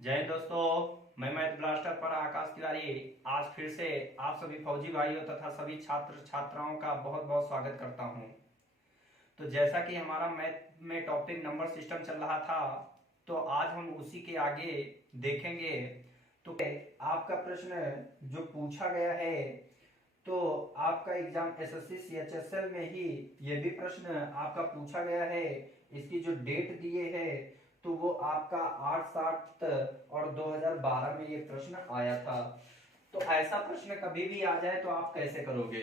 जय हिंद दोस्तों, मैं मैथ ब्लास्टर पर आकाश तिवारी आज फिर से आप सभी फौजी भाइयों तथा सभी छात्र छात्राओं का बहुत बहुत स्वागत करता हूं। तो जैसा कि हमारा मैथ में टॉपिक नंबर सिस्टम चल रहा था, तो आज हम उसी के आगे देखेंगे। तो आपका प्रश्न जो पूछा गया है, तो आपका एग्जाम एसएससी सीएचएसएल में ही ये भी प्रश्न आपका पूछा गया है। इसकी जो डेट दिए है तो वो आपका 8/7 और 2012 में ये प्रश्न आया था। तो ऐसा प्रश्न कभी भी आ जाए तो आप कैसे करोगे?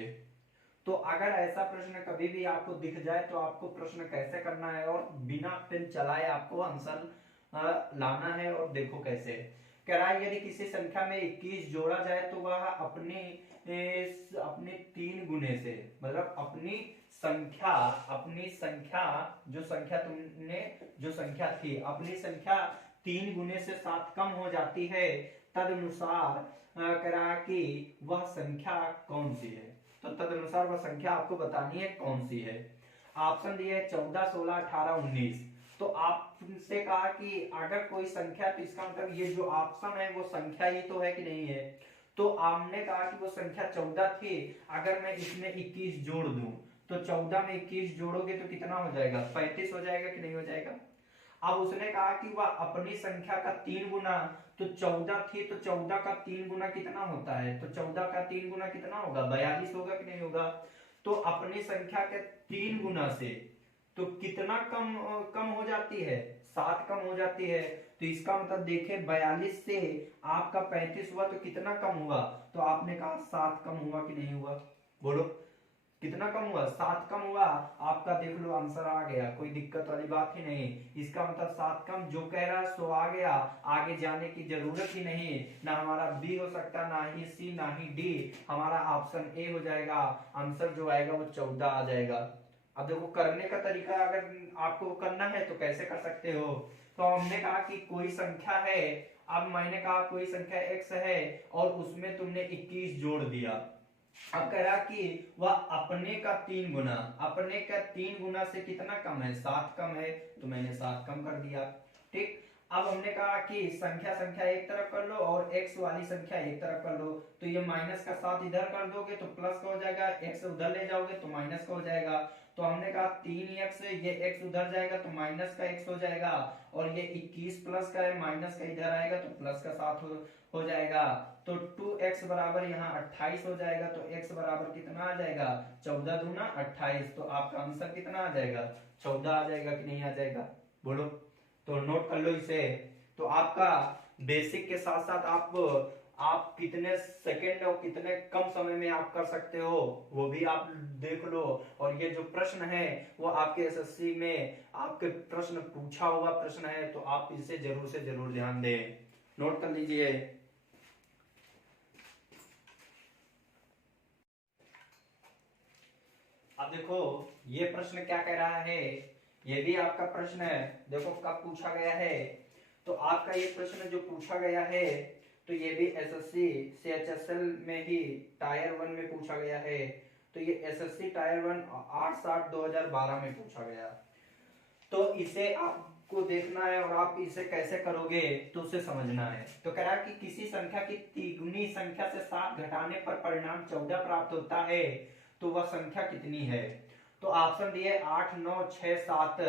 तो अगर ऐसा प्रश्न कभी भी आपको दिख जाए तो आपको प्रश्न कैसे करना है, और बिना पेन चलाए आपको आंसर लाना है। और देखो कैसे कह रहा है, यदि किसी संख्या में 21 जोड़ा जाए तो वह अपने 3 गुने से, मतलब अपनी संख्या जो संख्या थी, अपनी संख्या 3 गुने से 7 कम हो जाती है। तदनुसार कह रहा है कि वह संख्या कौन सी है। तो तदनुसार वह संख्या आपको बतानी है कौन सी है। ऑप्शन दिए 14, 16, 18, 19। तो आपसे कहा कि अगर कोई संख्या, तो इसका मतलब ये जो ऑप्शन है वो संख्या ही तो है कि नहीं है। तो आपने कहा कि वो संख्या 14 थी। अगर मैं इसमें 21 जोड़ दूं तो 14 में 21 जोड़ोगे तो कितना हो जाएगा? 35 हो जाएगा कि नहीं हो जाएगा? अब उसने कहा कि वह अपनी संख्या का 3 गुना, तो 14 थी तो 14 का 3 गुना कितना होता है? तो 14 का 3 गुना कितना होगा? 42 होगा कि नहीं होगा? तो अपनी संख्या के 3 गुना से तो कितना कम कम हो जाती है? 7 कम हो जाती है। तो इसका मतलब देखे 42 से आपका 35 हुआ तो कितना कम हुआ? तो आपने कहा 7 कम हुआ कि नहीं हुआ? बोलो कितना कम हुआ? 7 कम हुआ। आपका देख लो आंसर आ गया, कोई दिक्कत वाली बात ही नहीं। इसका मतलब 7 कम जो कह रहा है सो आ गया, आगे जाने की जरूरत ही नहीं। ना हमारा बी हो सकता, ना ही सी, ना ही डी, हमारा ऑप्शन ए हो जाएगा। आंसर जो आएगा वो 14 आ जाएगा। अब देखो करने का तरीका, अगर आपको करना है तो कैसे कर सकते हो। तो हमने कहा कि कोई संख्या है, अब मैंने कहा कोई संख्या x है और उसमें तुमने 21 जोड़ दिया। अब कह रहा कि वह अपने का 3 गुना, अपने का 3 गुना से कितना कम है? 7 कम है, तो मैंने 7 कम कर दिया। ठीक। अब हमने कहा कि संख्या संख्या एक तरफ कर लो और x वाली संख्या एक तरफ कर लो। तो ये माइनस का 7 इधर कर दोगे तो प्लस का हो जाएगा, x उधर ले जाओगे तो माइनस का हो जाएगा। तो हमने कहा 3x, ये x उधर जाएगा तो माइनस का x हो जाएगा, और ये 21 प्लस का है, माइनस का इधर आएगा तो प्लस का 7 हो जाएगा। तो 2x बराबर यहाँ 28 हो जाएगा। तो x बराबर कितना आ जाएगा? 14 दूना 28। तो आपका आंसर कितना आ जाएगा? 14 आ जाएगा कि नहीं आ जाएगा? बोलो। तो नोट कर लो इसे। तो आपका बेसिक के साथ साथ आप कितने सेकेंड और कितने कम समय में आप कर सकते हो वो भी आप देख लो। और ये जो प्रश्न है वो आपके एसएससी में आपके प्रश्न पूछा हुआ प्रश्न है, तो आप इसे जरूर से जरूर ध्यान दें। नोट कर लीजिए। अब देखो ये प्रश्न क्या कह रहा है, ये भी आपका प्रश्न है। देखो कब पूछा गया है। तो आपका ये प्रश्न जो पूछा गया है, तो ये भी एसएससी सीएचएसएल में ही टायर 1 में पूछा गया है। तो ये एसएससी टायर 1 8/7/2012 में पूछा गया। तो इसे आपको देखना है और आप इसे कैसे करोगे तो उसे समझना है। तो कह रहा है कि किसी संख्या की तिगुनी संख्या से 7 घटाने पर परिणाम 14 प्राप्त होता है, तो वह संख्या कितनी है? तो ऑप्शन दिए 8, 9, 6, 7।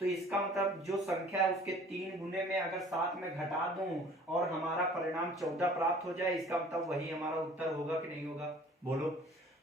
तो इसका मतलब जो संख्या है उसके 3 गुने में अगर 7 में घटा दूं और हमारा परिणाम 14 प्राप्त हो जाए, इसका मतलब वही हमारा उत्तर होगा कि नहीं होगा? बोलो।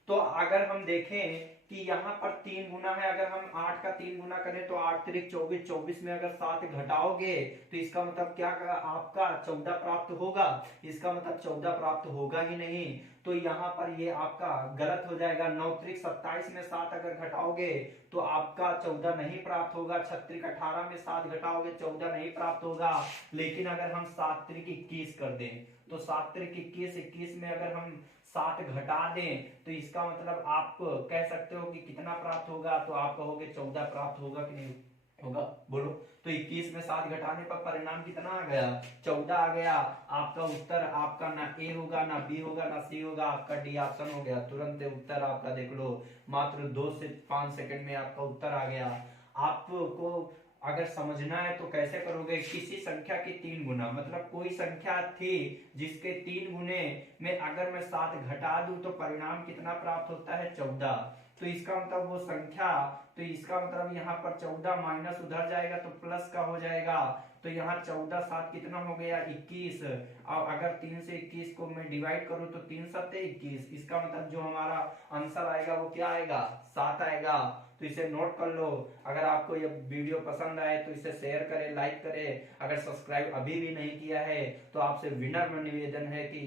तो अगर हम देखें कि यहाँ पर 3 गुना है, अगर हम 8 का 3 गुना करें तो 8 3 24, 24 में अगर 7 घटाओगे तो इसका मतलब क्या आपका 14 प्राप्त होगा? इसका मतलब 14 प्राप्त होगा ही नहीं। तो यहाँ पर ये आपका गलत हो जाएगा। 9 त्रिक 27 में 7 अगर घटाओगे तो आपका 14 नहीं प्राप्त होगा। 6 त्रिक 18 में 7 घटाओगे 14 नहीं प्राप्त होगा। लेकिन अगर हम 7 त्रिक 21 कर दें तो 7 त्रिक 21, 21 में अगर हम 7 घटा दें तो इसका मतलब आप कह सकते हो कि कितना प्राप्त होगा? तो आप कहोगे 14 प्राप्त होगा कि नहीं होगा? बोलो। तो 21 में 7 घटाने पर परिणाम कितना आ गया? 14 आ गया। आपका उत्तर आपका ना ए होगा, ना बी होगा, ना सी होगा, आपका डी ऑप्शन हो गया। तुरंत उत्तर आपका देख लो, मात्र 2 से 5 सेकंड में आपका उत्तर आ गया। आपको अगर समझना है तो कैसे करोगे, किसी संख्या की 3 गुना, मतलब कोई संख्या थी जिसके 3 गुने में अगर मैं 7 घटा दूं तो परिणाम कितना प्राप्त होता है, 14। तो इसका मतलब वो संख्या, तो इसका मतलब यहाँ पर 14 माइनस उधर जाएगा तो प्लस का हो जाएगा। तो यहाँ 14 7 कितना हो गया, 21। और अगर 3 से 21 को मैं डिवाइड करूं तो 3 7 21। इसका मतलब जो हमारा आंसर आएगा वो क्या आएगा, 7 आएगा। तो इसे नोट कर लो। अगर आपको ये वीडियो पसंद आए तो इसे शेयर करें, लाइक करें। अगर सब्सक्राइब अभी भी नहीं किया है तो आपसे विनम्र निवेदन है कि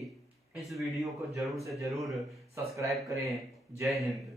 इस वीडियो को जरूर से जरूर सब्सक्राइब करें। जय हिंद।